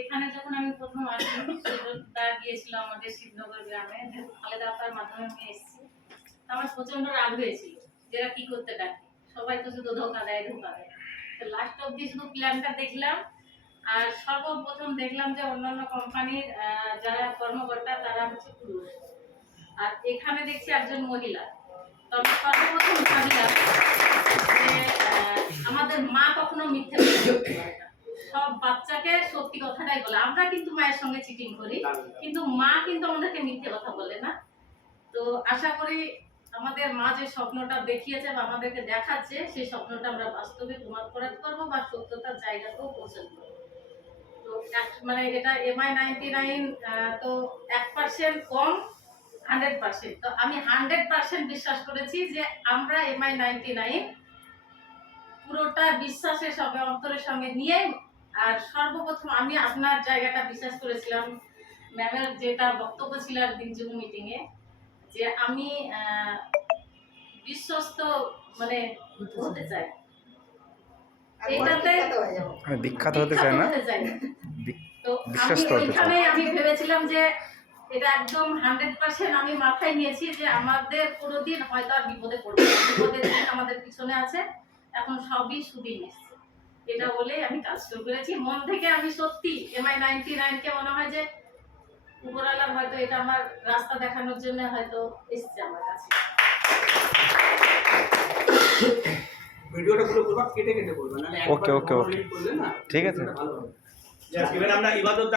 এখানে যখন আমি প্রথম আসি সেটা গিয়েছিল আমাদের শিবনগর গ্রামে, খালেদা আপার মাধ্যমে আমি এসেছি। আমার প্রচন্ড রাগ হয়েছিল যে এরা কি করতে ডাকে, সবাই তো শুধু ধোকা দেয়। তো লাস্ট অব্দি শুধু প্ল্যানটা দেখলাম। আর সর্বপ্রথম দেখলাম যে অন্যান্য কোম্পানির যারা কর্মকর্তা তারা হচ্ছে পুরুষ, আর এখানে দেখছি একজন মহিলা। তবে সর্বপ্রথম ভাবিলাম যে আমাদের মা কখনো মিথ্যে বলতে পারে না, সব বাচ্চাকে সত্যি কথাটাই বলে। আমরা কিন্তু মায়ের সঙ্গে চিটিং করি, কিন্তু মা কিন্তু আমাদেরকে মিথ্যে কথা বলে না। তো আশা করি আমাদের মা যে স্বপ্নটা দেখিয়েছে বা আমাদেরকে দেখাচ্ছে, সেই স্বপ্নটা আমরা বাস্তবে প্রমাণ করাতে পারবো বা সত্যতার জায়গাতেও পৌঁছাতে পারবো। তো মানে এটা MI 99 তো 1% কম 100%। তো আমি 100% বিশ্বাস করেছি যে আমরা MI 99 পুরোটা বিশ্বাসের সঙ্গে অন্তরের সঙ্গে নিয়ে। আর সর্বপ্রথম আমি আপনার জায়গাটা বিশ্বাস করেছিলাম, ম্যামের যেটা বক্তব্য ছিল দিন জুম মিটিং এ, যে আমি বিশ্বস্ত মানে হতে চাই, এইটাতে বিখ্যাত হতে চাই না, তো বিশ্বস্ত আমি হতে চাই। ওইখানে আমি ভেবেছিলাম যে এটা একদম 100% আমি মাথায় নিয়েছি যে আমাদের কোনোদিন হয়তো আর বিপদে পড়বো না, বিপদের দিন আমাদের পিছনে আছে, এখন সবই সুদিন এসছে। এটা বলে আমি কাজ শুরু করেছি মন থেকে। আমি সত্যি MI 99 কে মনে হয় যে উপরওয়ালা হয়তো এটা আমার রাস্তা দেখানোর জন্য হয়তো এসছে আমার কাছে। ভিডিওটা পুরো করবা, কেটে কেটে করবা, নালে ওকে, একবার করলে না ঠিক আছে। ভালো হবে। এবার আমরা ইবাদত